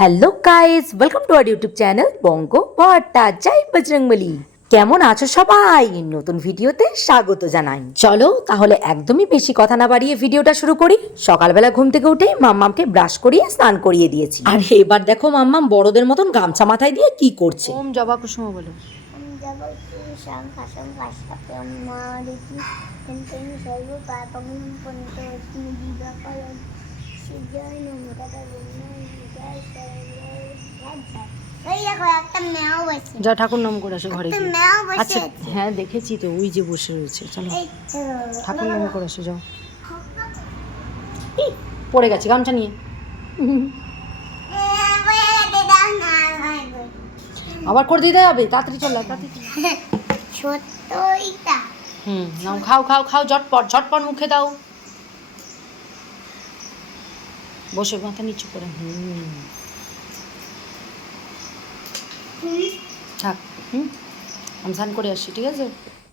Hello guys welcome to our YouTube channel Banga Bhatta জয় বজরংবলী কেমন আছো সবাই? নতুন ভিডিওতে স্বাগত জানাই। চলো তাহলে একদমই বেশি কথা না বাড়িয়ে ভিডিওটা শুরু করি। সকালবেলা ঘুম থেকে উঠে মাম্মামকে ব্রাশ করিয়ে স্নান করিয়ে দিয়েছি। আর এবার দেখো মাম্মাম বড়দের মতন গামছা মাথায় দিয়ে কি করছে। ওম জবা কুসুম বলো। সর্ব যা ঠাকুর নাম করে আসো ঘরে আচ্ছা হ্যাঁ দেখেছি তো ওই যে বসে রয়েছে চলো। ঠাকুর নাম করে আসো যাও। পড়ে গেছে গামছা নিয়ে। আবার করে দিতে হবে তাড়াতাড়ি চল তাড়াতাড়ি হুম নাও খাও খাও খাও ঝটপট ঝটপট মুখে দাও। বসে মাথা নিচু করে। হুম। থাক হুম। আমি স্নান করে আসছি ঠিক আছে?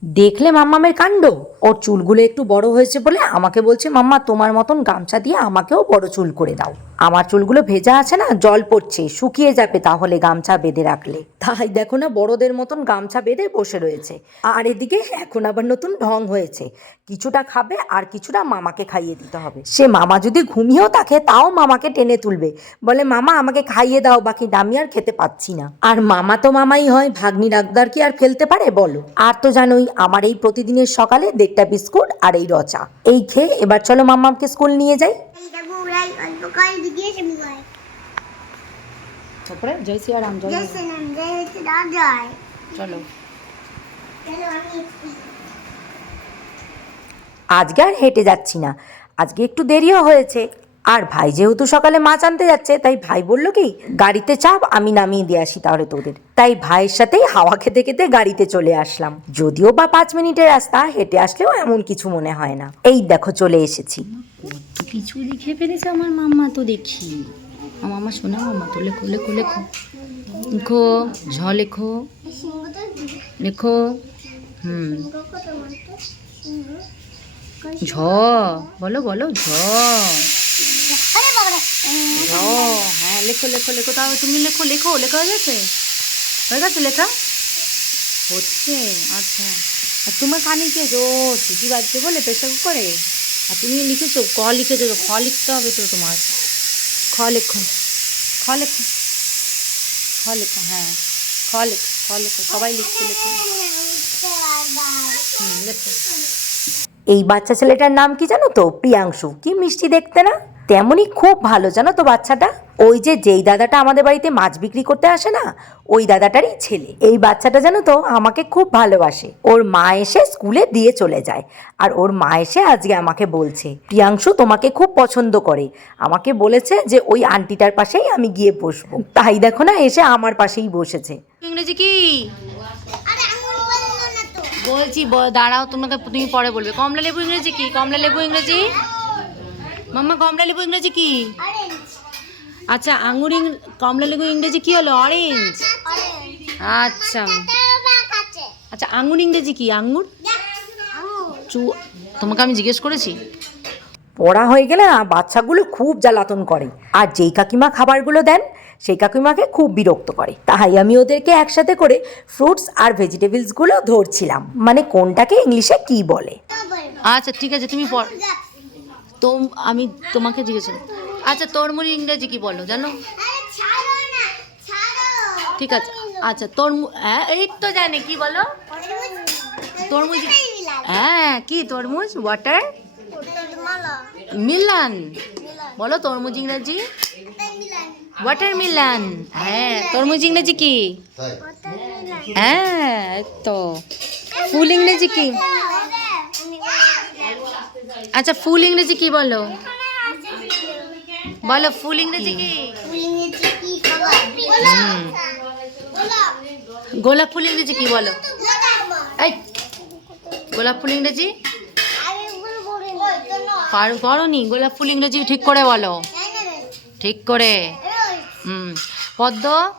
দেখলে মাম্মামের কাণ্ড? ওর চুলগুলো একটু বড় হয়েছে বলে আমাকে বলছে, মাম্মা, তোমার মতন গামছা দিয়ে আমাকেও বড় চুল করে দাও। আমার চুলগুলো ভেজা আছে না, জল পড়ছে, শুকিয়ে যাবে তাহলে গামছা বেঁধে রাখলে। তাই দেখো না, বড়দের মতন গামছা বেঁধে বসে রয়েছে। আর এদিকে এখন আবার নতুন ঢং হয়েছে। কিছুটা খাবে আর কিছুটা মামাকে খাইয়ে দিতে হবে। সে মামা যদি ঘুমিয়েও থাকে, তাও মামাকে টেনে তুলবে। বলে, মামা, আমাকে খাইয়ে দাও, বাকি আমি আর খেতে পাচ্ছি না। আর মামা তো মামাই হয়, ভাগ্নি ডাকদার কি আর ফেলতে পারে, বলো? আর তো জানোই আমার এই প্রতিদিনের সকালে দেড়টা বিস্কুট আর এই রচা। এই খেয়ে এবার চলো মামাকে স্কুল নিয়ে যাই। তারপরে? জয় শ্রীরাম জয় চলো। আজকে আর হেঁটে যাচ্ছি না। আজকে একটু দেরিও হয়েছে। আর ভাই যেহেতু সকালে মাছ আনতে যাচ্ছে, তাই ভাই বলল কি, গাড়িতে চাপ, আমি নামিয়ে দিয়ে আসি তাহলে তোদের। তাই ভাইয়ের সাথেই হাওয়া খেতে খেতে গাড়িতে চলে আসলাম। যদিও বা পাঁচ মিনিটের রাস্তা, হেঁটে আসলেও এমন কিছু মনে হয় না। এই দেখো, চলে এসেছি। কিছু লিখে ফেলেছে আমার মাম্মা তো দেখি। আমার মামা শোনা মামা তো লেখো লেখো লেখো। লেখো, ঝ লেখো লেখো, হুম। ঝ, বলো বলো, ঝ। রে ঝ হ্যাঁ লেখো লেখো লেখো। তাও তুমি লেখো লেখো, লেখা হয়ে গেছে? হয়ে গেছে লেখা? হচ্ছে আচ্ছা। আর তোমার কানে কি আছে? ও সিটি বাজছে বলে প্রেশার কুকারে? আর তুমি লিখেছো? ক লিখেছো তো, খ লিখতে হবে তো তোমার। খ লেখো। খ লেখো। খ লেখো হ্যাঁ। খ লেখো খ লেখো। সবাই লিখছে লেখো। হুম, লেখো। এই বাচ্চা ছেলেটার নাম কি জানো তো? প্রিয়াংশু। কি মিষ্টি দেখতে না? তেমনই খুব ভালো জানো তো বাচ্চাটা? ওই যে যেই দাদাটা আমাদের বাড়িতে মাছ বিক্রি করতে আসে না ওই দাদাটারই ছেলে। এই বাচ্চাটা জানো তো আমাকে খুব ভালোবাসে। ওর মা এসে স্কুলে দিয়ে চলে যায়। আর ওর মা এসে আজকে আমাকে বলছে প্রিয়াংশু তোমাকে খুব পছন্দ করে। আমাকে বলেছে যে ওই আন্টিটার পাশেই আমি গিয়ে বসবো। তাই দেখো না এসে আমার পাশেই বসেছে। ইংরেজি কি? আরে আঙুর বলল না তো। বলছি ব- দাঁড়াও তোমাকে তুমি পরে বলবে। কমলা লেবু ইংরেজি কি? কমলা লেবু ইংরেজি? মাম্মা কমলা লেবু ইংরেজি কি? আচ্ছা আঙুর ইং- কমলা লেবু ইংরেজি কি হলো? অরেঞ্জ আচ্ছা। আচ্ছা আঙুর ইংরেজি কি? আঙুর চু তোমাকে আমি জিজ্ঞেস করেছি। পড়া হয়ে গেলে না বাচ্চাগুলো খুব জ্বালাতন করে। আর যেই কাকিমা খাবারগুলো দেন সেই কাকিমাকে খুব বিরক্ত করে। তাই আমি ওদেরকে একসাথে করে ফ্রুটস আর ভেজিটেবলসগুলো ধরছিলাম। মানে কোনটাকে ইংলিশে কি বলে? আচ্ছা ঠিক আছে তুমি পড় তো আমি তোমাকে জিজ্ঞেস আচ্ছা তরমুজ ইংরেজি কি বলো জানো? ঠিক আছে আচ্ছা তরমুজ হ্যাঁ এই তো জানি কি বলো? তরমুজ। হ্যাঁ কি তরমুজ? Watermelon. বলো তরমুজ ইংরেজি। Watermelon. হ্যাঁ তরমুজ ইংরেজি কি? হ্যাঁ তো। ফুল ইংরেজি কি? আচ্ছা ফুল ইংরেজি কি বলো? বলো ফুল ইংরেজি কি। গোলাপ। ফুল ইংরেজি কি বলো? এই গোলাপ ফুল ইংরেজি? পারো পারো নি গোলাপ ফুল ইংরেজি ঠিক করে বলো। ঠিক করে। হুম। পদ্ম?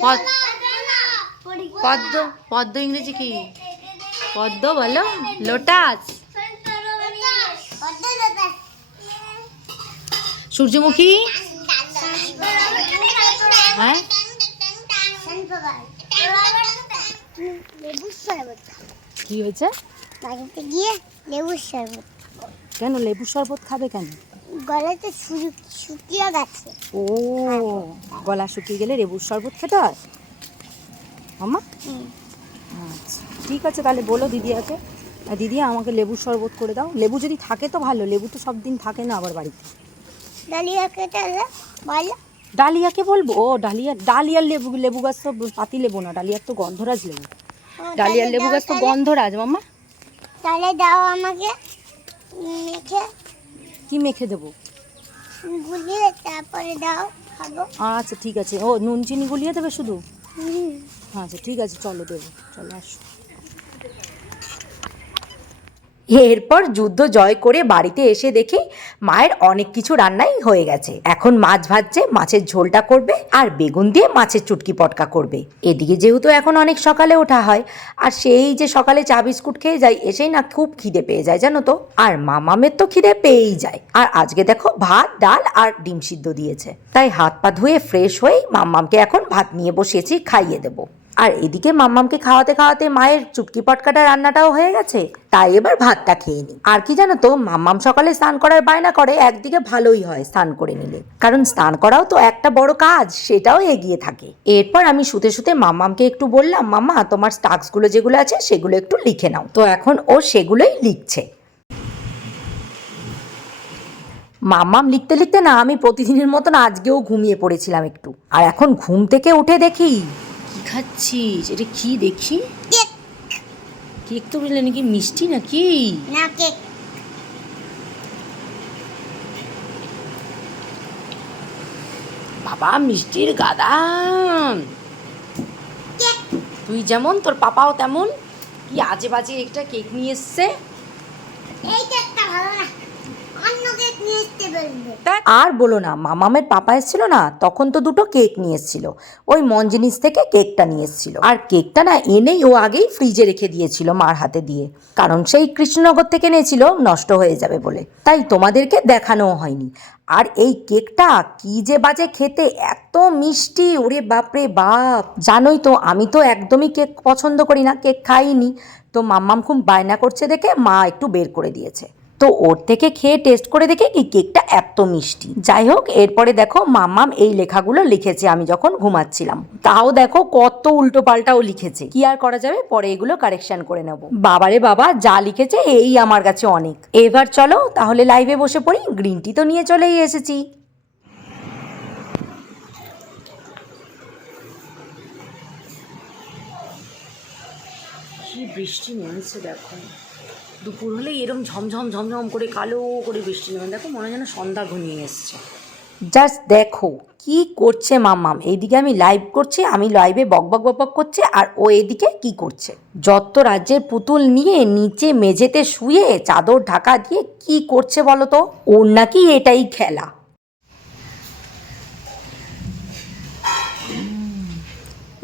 পদ- পদ্ম? পদ্ম ইংরেজি কি? পদ্ম বলো। লোটাস? সূর্যমুখী? হ্যাঁ? লেবুর কি হয়েছে? বাড়িতে গিয়ে লেবুর শরবত কেন লেবু শরবত খাবে কেন? গলাতে শুকিয়ে গেছে ও, গলা শুকিয়ে গেলে লেবুর শরবত খেতে হয়? মামা আচ্ছা ঠিক আছে, তাহলে বলো দিদিয়াকে আর দিদি, আমাকে লেবুর শরবত করে দাও। লেবু যদি থাকে তো ভালো, লেবু তো সব দিন থাকে না আবার বাড়িতে। ডালিয়া কেটে বলো ডালিয়াকে বলব? ও ডালিয়া ডালিয়ার লেবু লেবু গাছ তো পাতি লেবু না ডালিয়ার তো গন্ধরাজ লেবু। ডালিয়ার লেবু গাছ তো গন্ধরাজ মামা তাহলে দাও আমাকে মেখে। কি মেখে দেবো? গুলিয়ে তারপরে দাও খাব। আচ্ছা ঠিক আছে। ও নুন চিনি গুলিয়ে দেবে শুধু? আচ্ছা ঠিক আছে চলো দেবো। চলো আসো। এরপর যুদ্ধ জয় করে বাড়িতে এসে দেখি মায়ের অনেক কিছু রান্নাই হয়ে গেছে। এখন মাছ ভাজছে, মাছের ঝোলটা করবে আর বেগুন দিয়ে মাছের চুটকি পটকা করবে। এদিকে যেহেতু এখন অনেক সকালে ওঠা হয়, আর সেই যে সকালে চা বিস্কুট খেয়ে যাই এসেই না খুব খিদে পেয়ে যায়, জানো তো? আর মামামের তো খিদে পেয়েই যায়। আর আজকে দেখো ভাত, ডাল আর ডিম সিদ্ধ দিয়েছে। তাই হাত পা ধুয়ে ফ্রেশ হয়েই মাম্মামকে এখন ভাত নিয়ে বসিয়েছি, খাইয়ে দেবো। আর এদিকে মাম্মামকে খাওয়াতে খাওয়াতে মায়ের চুটকি পটকাটা রান্নাটাও হয়ে গেছে। তাই এবার ভাতটা খেয়ে নি। আর কি জানো তো, মাম্মাম সকালে স্নান করার বায়না করে একদিকে ভালোই হয় স্নান করে নিলে। কারণ স্নান করাও তো একটা বড় কাজ, সেটাও এগিয়ে থাকে। এরপর আমি শুতে শুতে মাম্মামকে একটু বললাম, মাম্মা, তোমার স্টাক্সগুলো যেগুলো আছে, সেগুলো একটু লিখে নাও। তো এখন ও সেগুলোই লিখছে। মাম্মাম লিখতে লিখতে না, আমি প্রতিদিনের মতন আজকেও ঘুমিয়ে পড়েছিলাম একটু। আর এখন ঘুম থেকে উঠে দেখি খাচ্ছিস এটা কি দেখি? কেক। তো বললে নাকি মিষ্টি নাকি? না কেক। বাবা মিষ্টির গাদা। তুই যেমন তোর পাপাও তেমন। কি আজে বাজে একটা কেক নিয়ে এসছে? এই কেকটা ভালো না। আর বলো না, মামামের পাপা এসেছিল না, তখন তো দুটো কেক নিয়ে এসেছিল। ওই মন জিনিস থেকে কেকটা নিয়ে এসেছিল। আর কেকটা না এনেই ও আগেই ফ্রিজে রেখে দিয়েছিল মার হাতে দিয়ে। কারণ সেই কৃষ্ণনগর থেকে এনেছিল, নষ্ট হয়ে যাবে বলে। তাই তোমাদেরকে দেখানোও হয়নি। আর এই কেকটা কি যে বাজে খেতে, এত মিষ্টি, ওরে বাপরে বাপ! জানোই তো, আমি তো একদমই কেক পছন্দ করি না কেক খাইনি। তো মাম্মাম খুব বায়না করছে দেখে মা একটু বের করে দিয়েছে। তো ওর থেকে খেয়ে টেস্ট করে দেখে কি কেকটা এত মিষ্টি। যাই হোক, এরপরে দেখো মাম্মাম এই লেখাগুলো লিখেছে, আমি যখন ঘুমাচ্ছিলাম। তাও দেখো কত উল্টো পাল্টাও লিখেছে। কি আর করা যাবে? পরে এগুলো কারেকশন করে নেব। বাবারে বাবা, যা লিখেছে এই আমার কাছে অনেক। এবার চলো, তাহলে লাইভে বসে পড়ি। গ্রিন টি তো নিয়ে চলেই এসেছি। বৃষ্টি নেমেছে দেখো। দুপুর হলে এরম ঝমঝম ঝমঝম করে, কালো করে বৃষ্টি নেমে। দেখো, মনে যেন সন্ধ্যা ঘনিয়ে এসছে। জাস্ট দেখো, কি করছে মাম্মাম এইদিকে আমি লাইভ করছি, আমি লাইভে বকবক বকবক করছে, আর ও এদিকে কি করছে? যত রাজ্যের পুতুল নিয়ে নিচে মেঝেতে শুয়ে চাদর ঢাকা দিয়ে কি করছে বলো তো? ওর নাকি এটাই খেলা।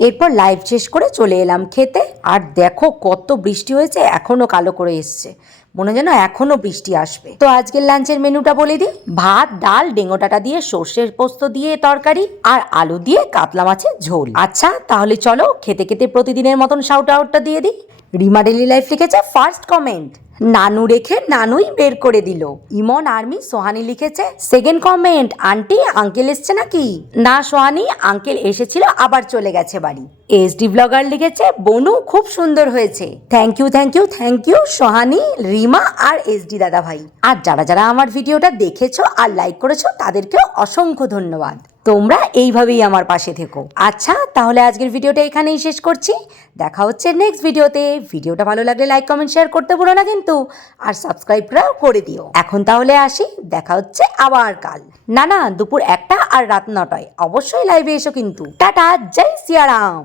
এরপর লাইভ শেষ করে চলে এলাম খেতে। আর দেখো কত বৃষ্টি হয়েছে, এখনও কালো করে এসছে। মনে যেন এখনও বৃষ্টি আসবে। তো আজকের লাঞ্চের মেনুটা বলে দিই। ভাত, ডাল ডেঙ্গোটাটা দিয়ে সর্ষের পোস্ত দিয়ে তরকারি আর আলু দিয়ে কাতলা মাছের ঝোল। আচ্ছা তাহলে চলো খেতে খেতে প্রতিদিনের মতন শাউট আউটটা দিয়ে দিই। রিমা ডেলি লাইফ লিখেছে ফার্স্ট কমেন্ট নানু রেখে নানুই বের করে দিল। ইমন, আর্মি, সোহানি লিখেছে, সেকেন্ড কমেন্ট আন্টি, আঙ্কেল এসছে নাকি? না, সোহানি, আঙ্কেল এসেছিল, আবার চলে গেছে বাড়ি। এসডি ব্লগার লিখেছে, বনু, খুব সুন্দর হয়েছে। Thank you thank you thank you Sohani, Rima R SD দাদা ভাই আর যারা যারা আমার ভিডিওটা দেখেছ আর লাইক করেছ, তাদেরকেও অসংখ্য ধন্যবাদ। তোমরা এইভাবেই আমার পাশে থেকো। আচ্ছা তাহলে আজকের ভিডিওটা এখানেই শেষ করছি। দেখা হচ্ছে নেক্সট ভিডিওতে। ভিডিওটা ভালো লাগলে লাইক কমেন্ট শেয়ার করতে ভুলো না কিন্তু। আর সাবস্ক্রাইবটাও করে দিও। এখন তাহলে আসি। দেখা হচ্ছে আবার কাল। না না, দুপুর একটা আর রাত নটায়। অবশ্যই লাইভে এসো কিন্তু। টাটা, জয় সিয়ারাম।